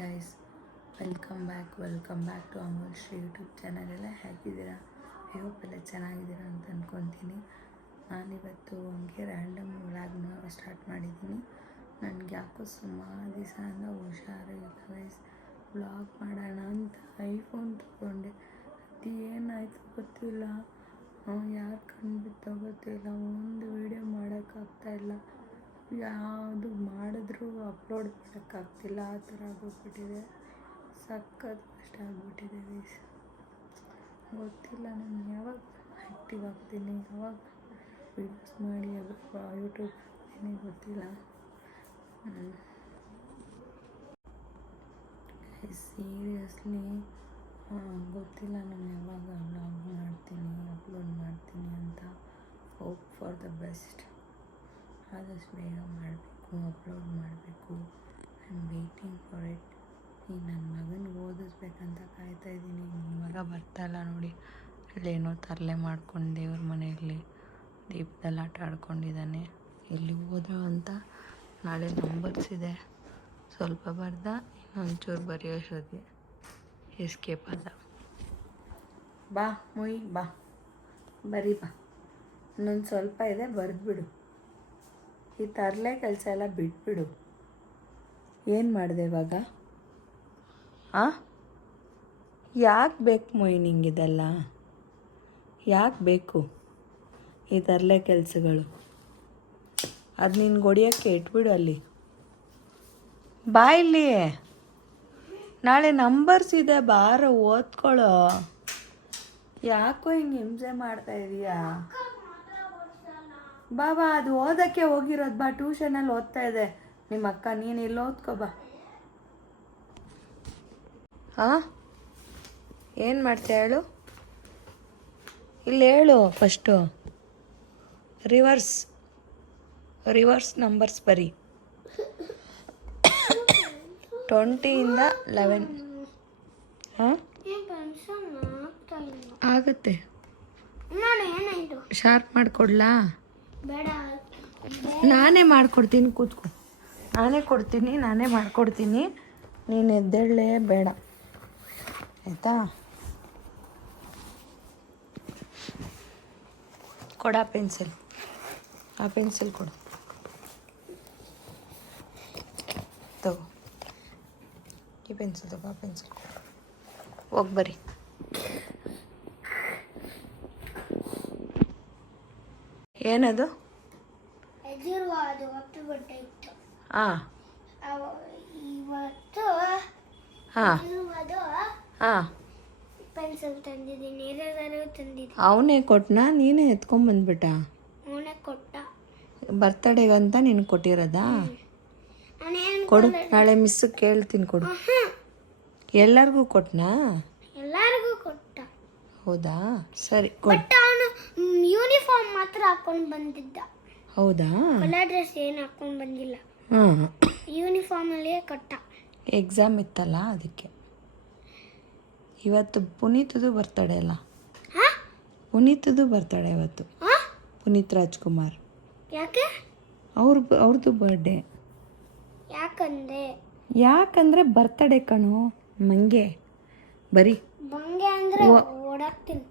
Guys, welcome back to Amul Shri YouTube channel. ಎಲ್ಲ ಹೇಗಿದ್ದೀರಾ? I hope ಎಲ್ಲ ಚೆನ್ನಾಗಿದ್ದೀರಾ ಅಂತ ಅಂದ್ಕೊತೀನಿ. ನಾನಿವತ್ತು ಹಂಗೆ ರ್ಯಾಂಡಮ್ ವ್ಲಾಗ್ನ ಸ್ಟಾರ್ಟ್ ಮಾಡಿದ್ದೀನಿ. ನನಗೆ ಯಾಕೋ ಸುಮಾರು ದಿವಸದಿಂದ ಹುಷಾರಿಲ್ಲ ಗೈಸ್. ವ್ಲಾಗ್ ಮಾಡೋಣ ಅಂತ ಐಫೋನ್ ತೊಗೊಂಡೆ, ಅದು ಏನಾಯಿತು ಗೊತ್ತಿಲ್ಲ, ಯಾರು ಕಂಡುಬಿತ್ತೋ ಗೊತ್ತಿಲ್ಲ. ಒಂದು ವೀಡಿಯೋ ಮಾಡೋಕ್ಕಾಗ್ತಾಯಿಲ್ಲ, ಯಾವುದು ಮಾಡಿದ್ರೂ ಅಪ್ಲೋಡ್ ಮಾಡೋಕ್ಕಾಗ್ತಿಲ್ಲ. ಆ ಥರ ಆಗೋಗ್ಬಿಟ್ಟಿದೆ. ಸಖತ್ ಕಷ್ಟ ಆಗಿಬಿಟ್ಟಿದೆ ಗೈಸ್. ಗೊತ್ತಿಲ್ಲ ನಾನು ಯಾವಾಗ ಆ್ಯಕ್ಟಿವ್ ಆಗ್ತೀನಿ, ಯಾವಾಗ ವೀಡಿಯೋಸ್ ಮಾಡಿ ಯೂಟ್ಯೂಬ್ ಹಾಕ್ತೀನಿ ಗೊತ್ತಿಲ್ಲ. ಸೀರಿಯಸ್ಲಿ ಗೊತ್ತಿಲ್ಲ ನಾನು ಯಾವಾಗ ವ್ಲಾಗ್ ಮಾಡ್ತೀನಿ, ಅಪ್ಲೋಡ್ ಮಾಡ್ತೀನಿ ಅಂತ. Hope for the best. ಆದಷ್ಟು ಬೇಗ ಮಾಡಬೇಕು, ಅಪ್ಲೋಡ್ ಮಾಡಬೇಕು. I am waiting for it. ಈಗ ನನ್ನ ಮಗನಿಗೆ ಓದಿಸ್ಬೇಕಂತ ಕಾಯ್ತಾಯಿದ್ದೀನಿ. ನನ್ನ ಮಗ ಬರ್ತಾಯಿಲ್ಲ ನೋಡಿ. ಅಲ್ಲೇನೋ ತರಲೆ ಮಾಡ್ಕೊಂಡು ದೇವ್ರ ಮನೆಯಲ್ಲಿ ದೀಪದಲ್ಲಿ ಆಟ ಆಡ್ಕೊಂಡಿದ್ದಾನೆ. ಇಲ್ಲಿ ಹೋದ ಅಂತ ನಾಳೆ ನಂಬರ್ಸ್ ಇದೆ, ಸ್ವಲ್ಪ ಬರ್ದ, ಇನ್ನೊಂಚೂರು ಬರೆಯೋಷ್ಟೊತ್ತಿಗೆ ಎಸ್ಕೇಪ್ ಆದ. ಬಾ ಮೊಯ್ ಬಾ, ಬರೀ ಬಾ, ಇನ್ನೊಂದು ಸ್ವಲ್ಪ ಇದೆ, ಬರೆದ್ಬಿಡು. ಈ ತರಲೆ ಕೆಲಸ ಎಲ್ಲ ಬಿಟ್ಬಿಡು. ಏನು ಮಾಡಿದೆ ಇವಾಗ? ಯಾಕೆ ಬೇಕು ಮೊಯ್ ನಿಂಗಿದೆಲ್ಲ? ಯಾಕೆ ಬೇಕು ಈ ತರಲೆ ಕೆಲಸಗಳು? ಅದು ನಿನ್ಗೆ ಹೊಡಿಯೋಕ್ಕೆ ಇಟ್ಬಿಡು ಅಲ್ಲಿ. ಬಾ ಇಲ್ಲಿ, ನಾಳೆ ನಂಬರ್ಸ್ ಇದೆ, ಬಾರ ಓದ್ಕೊಳ್ಳೋ. ಯಾಕೋ ಹಿಂಗೆ ಹಿಂಸೆ ಮಾಡ್ತಾ ಇದೀಯಾ? ಬಾ, ಅದು ಓದೋಕ್ಕೆ ಹೋಗಿರೋದು. ಬಾ, ಟ್ಯೂಷನಲ್ಲಿ ಓದ್ತಾ ಇದೆ ನಿಮ್ಮ ಅಕ್ಕ. ನೀನು ಇಲ್ಲಿ ಓದ್ಕೊ ಬಾ. ಏನು ಮಾಡ್ತೀಯ ಹೇಳು? ಇಲ್ಲಿ ಹೇಳು ಫಸ್ಟು. ರಿವರ್ಸ್ ನಂಬರ್ಸ್ ಬರಿ. 20ಇಂದ 11. ಆಗುತ್ತೆ. ಶಾರ್ಪ್ ಮಾಡಿಕೊಡ್ಲಾ? ನಾನೇ ಮಾಡಿಕೊಡ್ತೀನಿ, ಕೂತ್ಕೊ. ನಾನೇ ಮಾಡಿಕೊಡ್ತೀನಿ. ನೀನು ಎದ್ದೇಳಲೇ ಬೇಡ, ಆಯಿತಾ? ಕೊಡ ಪೆನ್ಸಿಲ್, ಆ ಪೆನ್ಸಿಲ್ ಕೊಡು. ತಗೋ, ಈ ಪೆನ್ಸಿಲ್ ತಗೋ, ಆ ಪೆನ್ಸಿಲ್ ಕೊಡು. ಹೋಗಿ ಬರಿ. ಏನದು? ಪೆನ್ಸಿಲ್ ತಂದಿದ್ದೀನಿ, ಅವನೇ ಕೊಟ್ಟನಾ? ನೀನೇ ಎತ್ಕೊಂಬಂದ್ಬಿಟ್ಟ? ಅವನೇ ಕೊಟ್ಟ. ಬರ್ತಡೇಗಂತ ನೀನು ಕೊಟ್ಟಿರೋದಾ? ಕೊಡು, ನಾಳೆ ಮಿಸ್ಸು ಕೇಳ್ತೀನಿ, ಕೊಡು. ಎಲ್ಲರಿಗೂ ಕೊಟ್ಟನಾ? ಎಲ್ಲರಿಗೂ ಕೊಟ್ಟ. ಹೌದಾ, ಸರಿ ಕೊಡು. ಅವನು ಯೂನಿಫಾರ್ಮ್ ಮಾತ್ರ ಹಾಕೊಂಡು ಬಂದಿದ್ದ. ಹೌದಾ? ಕಲರ್ ಡ್ರೆಸ್ ಏನು ಹಾಕೊಂಡು ಬಂದಿಲ್ಲ. ಯೂನಿಫಾರ್ಮಲ್ಲೇ ಕೊಟ್ಟ. ಎಕ್ಸಾಮ್ ಇತ್ತಲ್ಲ ಅದಕ್ಕೆ. ಇವತ್ತು ಪುನೀತದು ಬರ್ತಡೇ ಅಲ್ಲ? ಪುನೀತದು ಬರ್ತಡೇ ಇವತ್ತು. ಪುನೀತ್ ರಾಜ್ಕುಮಾರ್. ಯಾಕೆ? ಅವ್ರದ್ದು ಬರ್ಡೇ. ಯಾಕಂದ್ರೆ ಬರ್ತಡೇ ಕಣೋ ಮಂಗೆ. ಬರೀ ಮಂಗೆ ಅಂದರೆ ಓಡಾಕ್ತೀನಿ.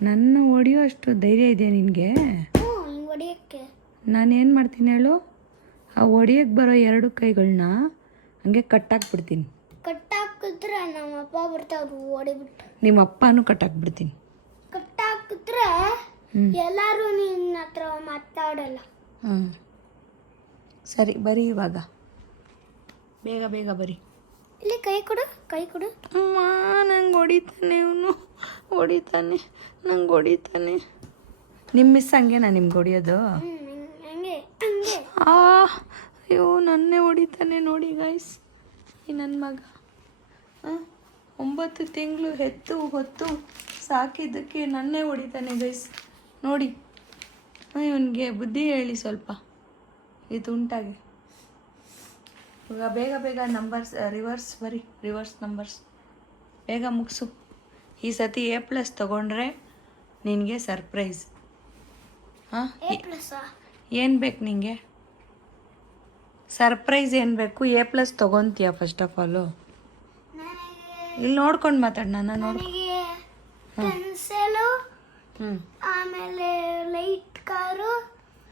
ನನ್ನ ಹೊಡೆಯೋ ಅಷ್ಟು ಧೈರ್ಯ ಇದೆಯಾ ನಿನಗೆ? ಹಿಂಗೆ ಹೊಡಿಯೋಕ್ಕೆ ನಾನೇನು ಮಾಡ್ತೀನಿ ಹೇಳು? ಆ ಹೊಡಿಯೋಕ್ಕೆ ಬರೋ 2 ಕೈಗಳನ್ನ ಹಂಗೆ ಕಟ್ಟಾಕ್ಬಿಡ್ತೀನಿ. ಕಟ್ಟಾಕಿದ್ರೆ ನಮ್ಮ ಅಪ್ಪ ಬರ್ತಾವ್ರು ಹೊಡಿಬಿಟ್ಟು. ನಿಮ್ಮ ಅಪ್ಪನೂ ಕಟ್ಟಾಕ್ಬಿಡ್ತೀನಿ. ಕಟ್ಟಾಕಿದ್ರೆ ಎಲ್ಲರೂ ನಿನ್ನ ಹತ್ರ ಮಾತಾಡಲ್ಲ. ಸರಿ ಬರೀ, ಇವಾಗ ಬೇಗ ಬೇಗ ಬರೀ. ಇಲ್ಲಿ ಕೈ ಕೊಡು. ಅಮ್ಮ, ನಂಗೆ ಹೊಡಿತಾನೆ ಇವನು, ನಂಗೆ ಹೊಡಿತಾನೆ. ನಿಮ್ಮ ಮಿಸ್ ಹಂಗೆ ನಾನು ನಿಮ್ಗೆ ಹೊಡಿಯೋದು? ಹಂಗೆ. ಅಯ್ಯೋ, ನನ್ನೇ ಹೊಡಿತಾನೆ ನೋಡಿ ಗೈಸ್ ಈ ನನ್ನ ಮಗ. 9 ತಿಂಗಳು ಹೊತ್ತು ಸಾಕಿದ್ದಕ್ಕೆ ನನ್ನೇ ಹೊಡಿತಾನೆ ಗೈಸ್ ನೋಡಿ. ಇವನಿಗೆ ಬುದ್ಧಿ ಹೇಳಿ ಸ್ವಲ್ಪ, ಇದು ಉಂಟಾಗಿ. ಇವಾಗ ಬೇಗ ಬೇಗ ನಂಬರ್ಸ್ ರಿವರ್ಸ್ ಬರಿ. ರಿವರ್ಸ್ ನಂಬರ್ಸ್ ಬೇಗ ಮುಗಿಸು. ಈ ಸತಿ A+ ತೊಗೊಂಡ್ರೆ ನಿನಗೆ ಸರ್ಪ್ರೈಸ್. ಏನು ಬೇಕು ನಿನಗೆ? ಸರ್ಪ್ರೈಸ್ ಏನು ಬೇಕು? A+ ತೊಗೊತೀಯಾ ಫಸ್ಟ್ ಆಫ್ ಆಲು? ನನಗೆ ಇಲ್ಲಿ ನೋಡ್ಕೊಂಡು ಮಾತಾಡು, ನನ್ನ ನೋಡಿ. ನನಗೆ ಪೆನ್ಸಿಲು, ಹ್ಞೂ ಆಮೇಲೆ ಲೈಟ್ ಕಾರು,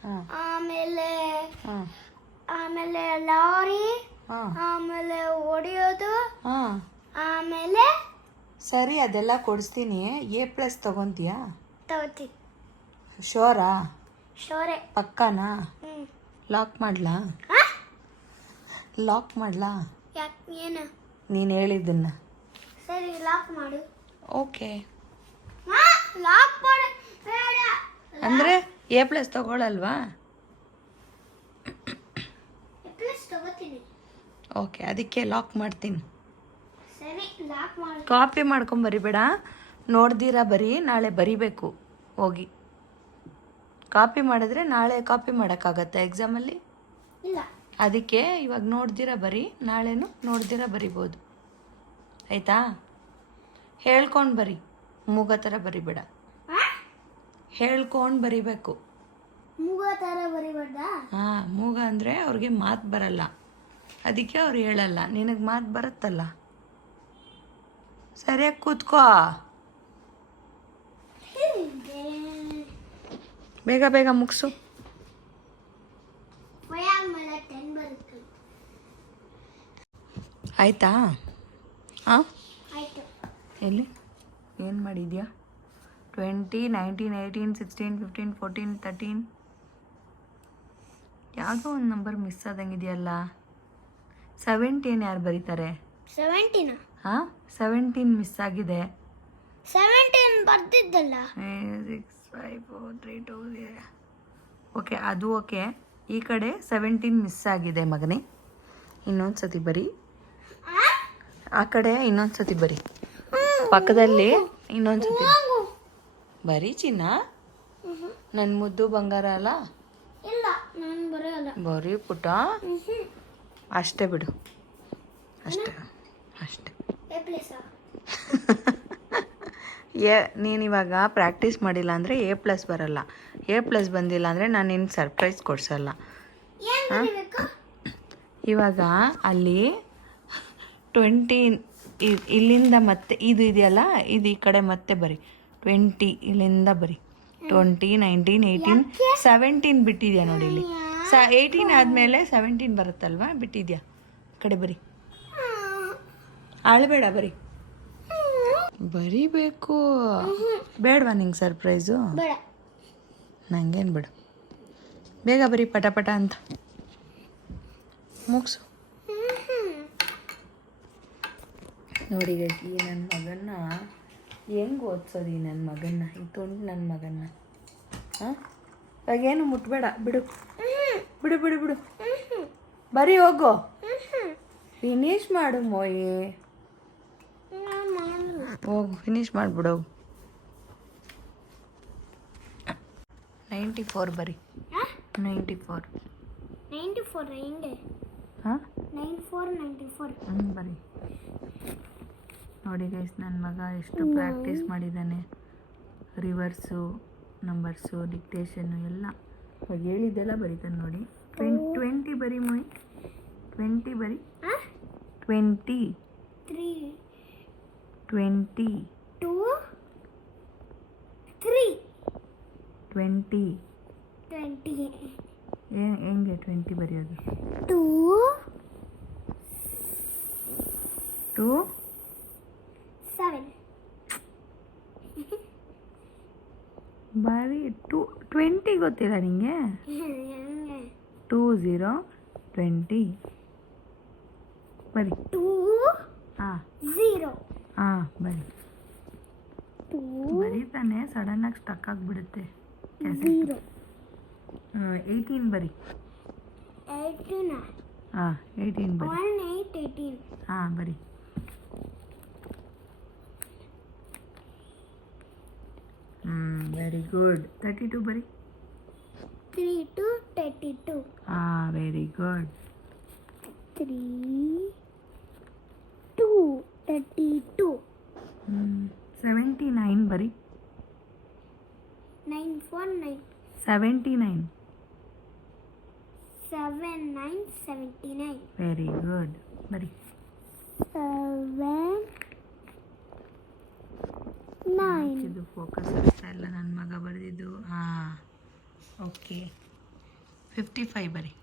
ಹಾಂ ಆಮೇಲೆ ಹಾಂ ಆಮೇಲೆ ಲಾರಿ, ಹಾಂ ಆಮೇಲೆ ಹೊಡೆಯೋದು, ಹಾಂ ಆಮೇಲೆ ಸರಿ, ಅದೆಲ್ಲ ಕೊಡಿಸ್ತೀನಿ. A+ ತೊಗೊತೀಯಾ? ತಗೋತೀನಿ. ಶೋರಾ? ಶೋರೆ. ಪಕ್ಕಾನಾ? ಹ್ಞೂ. ಲಾಕ್ ಮಾಡಲಾ? ಲಾಕ್ ಮಾಡಲಾ? ಯಾಕೆ ಏನು? ನೀನು ಹೇಳಿದ್ದನ್ನ. ಸರಿ, ಲಾಕ್ ಮಾಡು. ಓಕೆ. ಲಾಕ್ ಮಾಡು. ಬೇಡ. ಅಂದರೆ A+ ತಗೊಳ್ಳಲ್ವಾ? ಪ್ಲಸ್ ತಗೋತೀನಿ. ಓಕೆ, ಅದಕ್ಕೆ ಲಾಕ್ ಮಾಡ್ತೀನಿ. ಸರಿ, ಲಾಕ್ ಮಾಡು. ಕಾಪಿ ಮಾಡ್ಕೊಂಡು ಬರಿಬೇಡ, ನೋಡ್ದಿರಾ ಬರೀ, ನಾಳೆ ಬರಿಬೇಕು ಹೋಗಿ. ಕಾಪಿ ಮಾಡಿದ್ರೆ ನಾಳೆ ಕಾಪಿ ಮಾಡೋಕ್ಕಾಗತ್ತೆ ಎಕ್ಸಾಮಲ್ಲಿ? ಇಲ್ಲ. ಅದಕ್ಕೆ ಇವಾಗ ನೋಡ್ದಿರಾ ಬರೀ, ನಾಳೆನೂ ನೋಡ್ದಿರಾ ಬರಿಬೋದು. ಆಯಿತಾ? ಹೇಳ್ಕೊಂಡು ಬರಿ, ಮೂಗ ಥರ ಬರಿಬೇಡ. ಹೇಳ್ಕೊಂಡು ಬರಿಬೇಕು. ಮೂಗ ಥರ ಬರಿಬಾರ್ದಾ? ಹಾಂ, ಮೂಗ ಅಂದರೆ ಅವ್ರಿಗೆ ಮಾತು ಬರಲ್ಲ, ಅದಕ್ಕೆ ಅವ್ರು ಹೇಳಲ್ಲ. ನಿನಗೆ ಮಾತು ಬರುತ್ತಲ್ಲ, ಸರಿಯಾಗಿ ಕೂತ್ಕೋ. ಬೇಗ ಬೇಗ ಮುಗಿಸು. 5 ಆದ್ಮೇಲೆ 10 ಬರುತ್ತೆ. ಆಯಿತಾ? ಹಾಂ, ಆಯಿತು. ಎಲ್ಲಿ ಏನು ಮಾಡಿದ್ಯಾ? 20, 19, 18, 16, 15, 14, 13. ಯಾವುದೋ ಒಂದು ನಂಬರ್ ಮಿಸ್ ಆದಂಗಿದೆಯಲ್ಲ. 17 ಯಾರು ಬರೀತಾರೆ? 17. ಹಾಂ, 17 ಮಿಸ್ ಆಗಿದೆ. 17 ಬರ್ತಿದ್ದಲ್ಲ. 6, 5, 4, 3, 2. ಓಕೆ, ಅದು ಓಕೆ. ಈ ಕಡೆ 17 ಮಿಸ್ ಆಗಿದೆ ಮಗನೇ. ಇನ್ನೊಂದು ಸತಿ ಬರಿ. ಆ ಕಡೆ ಇನ್ನೊಂದು ಸತಿ ಬರಿ. ಪಕ್ಕದಲ್ಲಿ ಇನ್ನೊಂದು ಸತಿ ಬರಿ ಚಿನ್ನ. ನನ್ನ ಮುದ್ದು ಬಂಗಾರ ಅಲ್ಲ? ಇಲ್ಲ, ನಾನು ಬರೋಲ್ಲ. ಬರೀ ಪುಟ್ಟ. ಅಷ್ಟೇ ಬಿಡು, ಅಷ್ಟೇ ಅಷ್ಟೇ. ನೀನು ಇವಾಗ ಪ್ರಾಕ್ಟೀಸ್ ಮಾಡಿಲ್ಲ ಅಂದರೆ A+ ಬರಲ್ಲ. A+ ಬಂದಿಲ್ಲ ಅಂದರೆ ನಾನು ನಿನ್ಗೆ ಸರ್ಪ್ರೈಸ್ ಕೊಡ್ಸಲ್ಲ. ಇವಾಗ ಅಲ್ಲಿ 20 ಇಲ್ಲಿಂದ ಮತ್ತೆ ಇದು ಇದೆಯಲ್ಲ, ಇದು ಈ ಕಡೆ ಮತ್ತೆ ಬರಿ. 20 ಇಲ್ಲಿಂದ ಬರಿ. 20, 19, 18, 17 ಬಿಟ್ಟಿದ್ಯಾ ನೋಡಿ ಇಲ್ಲಿ. 18 ಆದಮೇಲೆ 17 ಬರುತ್ತಲ್ವಾ, ಬಿಟ್ಟಿದ್ಯಾ. ಈ ಕಡೆ ಬರಿ. ಅಳಬೇಡ, ಬರಿ. ಬರಿಬೇಕು. ಬೇಡವಾ ನಿಂಗೆ ಸರ್ಪ್ರೈಸು? ಬೇಡ. ನಂಗೇನು ಬಿಡು, ಬೇಗ ಬರಿ ಪಟ ಪಟ ಅಂತ ಮುಗಿಸು. ನೋಡಿ ಈ ನನ್ನ ಮಗನ್ನ ಹೆಂಗೆ ಓದಿಸೋದು? ಈ ನನ್ನ ಮಗನ್ನ, ಈ ತುಂಡು ನನ್ನ ಮಗನ್ನ. ಹಾಂ, ಇವಾಗೇನು ಮುಟ್ಬೇಡ, ಬಿಡು ಬಿಡು ಬಿಡು ಬಿಡು. ಬರೀ ಹೋಗು, ಫಿನಿಶ್ ಮಾಡು ಮೋಯಿ. ಹೋಗು, ಫಿನಿಶ್ ಮಾಡಿಬಿಡು. 94 ಬರಿ. 94. 94 ಹೆಂಗೆ? ಹಾಂ, 94. ಬರಿ. ನೋಡಿ ಗೈಸ್, ನನ್ನ ಮಗ ಎಷ್ಟು ಪ್ರಾಕ್ಟೀಸ್ ಮಾಡಿದ್ದಾನೆ. ರಿವರ್ಸು, ನಂಬರ್ಸು, ಡಿಕ್ಟೇಷನ್ನು ಎಲ್ಲ ಇವಾಗ ಹೇಳಿದ್ದೆಲ್ಲ ಬರೀತಾನೆ ನೋಡಿ. 20 ಬರಿ ಮೊಯ್. 20 ಬರಿ. 20. 3, 20. 2, 3. 20. 20. ಹೆಂಗೆ 20 ಬರೆಯೋದು? 2, 2, 7. ಬರೀ 20 ಗೊತ್ತಿಲ್ಲ ನಿಂಗೆ? 2, 0, 20 ಬರಿ. 2, ಹಾಂ 0. ಹಾಂ ಬರಿ. 2, ಬರೀತಾನೆ, ಸಡನ್ನಾಗಿ ಸ್ಟಕ್ ಆಗಿಬಿಡುತ್ತೆ. 0. 18 ಬರಿ. 18. ಹಾಂ 18 ಬರಿ. 1, 8, 18. ಹಾಂ ಬರಿ. Very good. 32 ಬರಿ. 3, 2, 32. ಹಾಂ ವೆರಿ ಗುಡ್. 3, 2, 32. 79 ಬರಿ. 9, 4, 9. 79. 7, 9, 79. Very good. ಬರಿ. 7, 9. ಇದು ಫೋಕಸ್ ಆಗ್ತಾ ಇಲ್ಲ ನನ್ನ ಮಗ ಬರೆದಿದ್ದು. ಹಾಂ, ಓಕೆ. 55 ಬರಿ.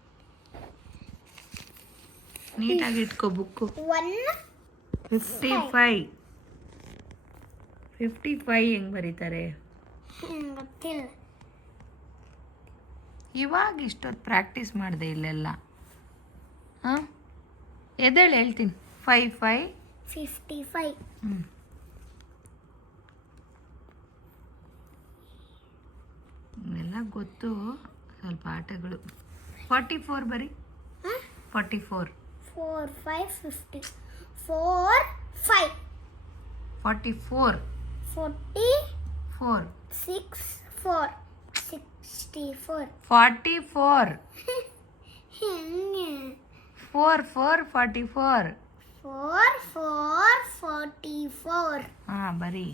ನೀಟಾಗಿ ಇಟ್ಕೋ ಬುಕ್ಕು. 1, 55 ಹೆಂಗೆ ಬರೀತಾರೆ? ಗೊತ್ತಿಲ್ಲ. ಇವಾಗ ಇಷ್ಟೊತ್ತು ಪ್ರಾಕ್ಟೀಸ್ ಮಾಡಿದೆ ಇಲ್ಲೆಲ್ಲ. ಹಾಂ, ಎದ್ದೇಳು ಹೇಳ್ತೀನಿ. 55 55. ಹ್ಞೂ, ಎಲ್ಲ ಗೊತ್ತು, ಸ್ವಲ್ಪ ಆಟಗಳು. 44 ಬರಿ. 44 4, 5, 50. 4, 5. 44 44. 6, 4. 64. 44 ಹೆಂಗೆ? 4 44. 4, 4, 44. ಹಾಂ, ಬರಿ.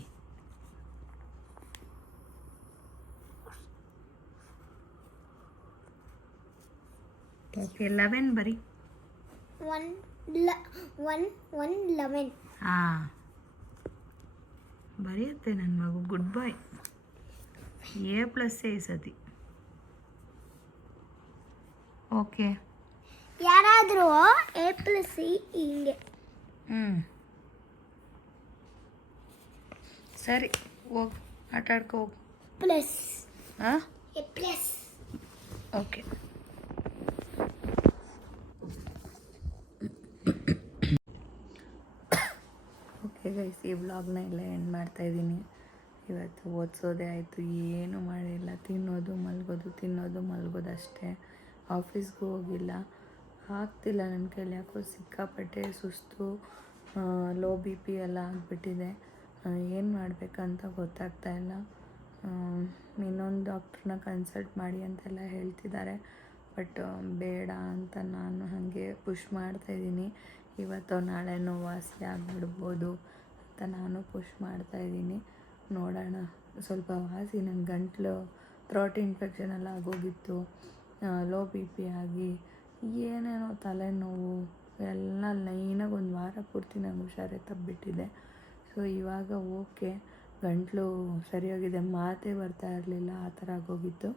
ಓಕೆ, 11 ಬರಿ. 1, 11. ಹಾಂ, ಬರೆಯುತ್ತೆ ನನ್ನ ಮಗು. Good bye. A+ ಈ ಸತಿ. ಓಕೆ. ಯಾರಾದರೂ A+C ಹಿಂಗೆ. ಸರಿ, ಹೋಗು ಆಟ ಆಡ್ಕೊ ಹೋಗು. ಪ್ಲಸ್ ಹಾಂ, A+. ಓಕೆ. ಓಕೆ ಗೈಸ್, ಈ ವ್ಲಾಗ್ನ ಎಲ್ಲ ಎಂಡ್ ಮಾಡ್ತಾಯಿದ್ದೀನಿ. ಇವತ್ತು ಓದಿಸೋದೇ ಆಯಿತು, ಏನೂ ಮಾಡಿಲ್ಲ. ತಿನ್ನೋದು ಮಲಗೋದು ಅಷ್ಟೇ. ಆಫೀಸ್ಗೂ ಹೋಗಿಲ್ಲ. ಆಗ್ತಿಲ್ಲ ನನ್ನ ಕೈಲಿ, ಯಾಕೋ ಸಿಕ್ಕಾಪಟ್ಟೆ ಸುಸ್ತು, ಲೋ BP ಎಲ್ಲ ಆಗಿಬಿಟ್ಟಿದೆ. ಏನು ಮಾಡಬೇಕಂತ ಗೊತ್ತಾಗ್ತಾ ಇಲ್ಲ. ಇನ್ನೊಂದು ಡಾಕ್ಟ್ರನ್ನ ಕನ್ಸಲ್ಟ್ ಮಾಡಿ ಅಂತೆಲ್ಲ ಹೇಳ್ತಿದ್ದಾರೆ. ಬಟ್ ಬೇಡ ಅಂತ ನಾನು ಹಾಗೆ ಪುಷ್ ಮಾಡ್ತಾಯಿದ್ದೀನಿ. ಇವತ್ತು ನಾಳೆನೂ ವಾಸಿ ಆಗಿಬಿಡ್ಬೋದು ಅಂತ ನಾನು ಪುಷ್ ಮಾಡ್ತಾಯಿದ್ದೀನಿ. ನೋಡೋಣ, ಸ್ವಲ್ಪ ವಾಸಿ. ನನ್ನ ಗಂಟ್ಲು ಥ್ರೋಟ್ ಇನ್ಫೆಕ್ಷನ್ ಎಲ್ಲ ಆಗೋಗಿತ್ತು, ಲೋ BP ಆಗಿ ಏನೇನೋ ತಲೆನೋವು ಎಲ್ಲ ಲೈನಾಗಿ ಒಂದು ವಾರ ಪೂರ್ತಿ ನಂಗೆ ಹುಷಾರೇ ತಪ್ಪಿಬಿಟ್ಟಿದೆ. ಸೊ ಇವಾಗ ಓಕೆ, ಗಂಟ್ಲು ಸರಿಯಾಗಿದೆ, ಮಾತೇ ಬರ್ತಾ ಇರಲಿಲ್ಲ, ಆ ಥರ ಆಗೋಗಿತ್ತು.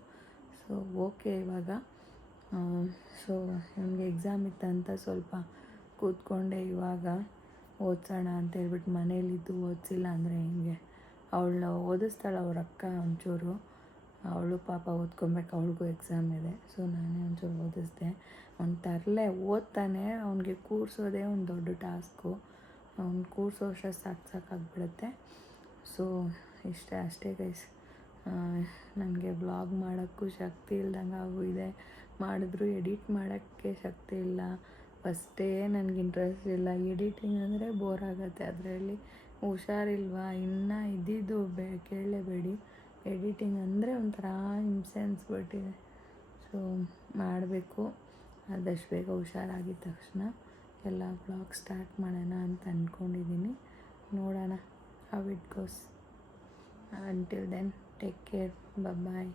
ಸೊ ಓಕೆ ಇವಾಗ. ಸೊ ನಮಗೆ ಎಕ್ಸಾಮ್ ಇತ್ತಂತ ಸ್ವಲ್ಪ ಕೂತ್ಕೊಂಡೆ. ಇವಾಗ ಓದಿಸೋಣ ಅಂತೇಳ್ಬಿಟ್ಟು ಮನೇಲಿದ್ದು ಓದಿಸಿಲ್ಲ ಅಂದರೆ ಹಿಂಗೆ. ಅವಳನ್ನ ಓದಿಸ್ತಾಳೆ ಅವ್ರ ಅಕ್ಕ ಒಂಚೂರು, ಅವಳು ಪಾಪ ಓದ್ಕೊಬೇಕು, ಅವಳಿಗೂ ಎಕ್ಸಾಮ್ ಇದೆ. ಸೊ ನಾನೇ ಒಂಚೂರು ಓದಿಸ್ದೆ. ಅವ್ನು ತರಲೆ ಓದ್ತಾನೆ, ಅವನಿಗೆ ಕೂರಿಸೋದೇ ಒಂದು ದೊಡ್ಡ ಟಾಸ್ಕು. ಅವ್ನು ಕೂರಿಸೋ ಅಷ್ಟೇ ಸಾಕಾಗ್ಬಿಡುತ್ತೆ. ಸೊ ಅಷ್ಟೇ ಗೈಸ್. ನನಗೆ ವ್ಲಾಗ್ ಮಾಡೋಕ್ಕೂ ಶಕ್ತಿ ಇಲ್ದಂಗೆ ಆಗೋಗಿದೆ. ಮಾಡಿದ್ರು ಎಡಿಟ್ ಮಾಡೋಕ್ಕೆ ಶಕ್ತಿ ಇಲ್ಲ. ಫಸ್ಟೇ ನನಗೆ ಇಂಟ್ರೆಸ್ಟ್ ಇಲ್ಲ. ಎಡಿಟಿಂಗ್ ಅಂದರೆ ಬೋರ್ ಆಗುತ್ತೆ. ಅದರಲ್ಲಿ ಹುಷಾರಿಲ್ವಾ, ಇನ್ನೂ ಇದ್ದಿದ್ದು ಕೇಳಲೇಬೇಡಿ. ಎಡಿಟಿಂಗ್ ಅಂದರೆ ಒಂಥರ ಹಿಂಸೆ ಅನಿಸ್ಬಿಟ್ಟಿದೆ. ಸೊ ಮಾಡಬೇಕು, ಆದಷ್ಟು ಬೇಗ ಹುಷಾರಾಗಿದ್ದ ತಕ್ಷಣ ಎಲ್ಲ ವ್ಲಾಗ್ ಸ್ಟಾರ್ಟ್ ಮಾಡೋಣ ಅಂತ ಅಂದ್ಕೊಂಡಿದ್ದೀನಿ. ನೋಡೋಣ how it goes. Until then take care, bye.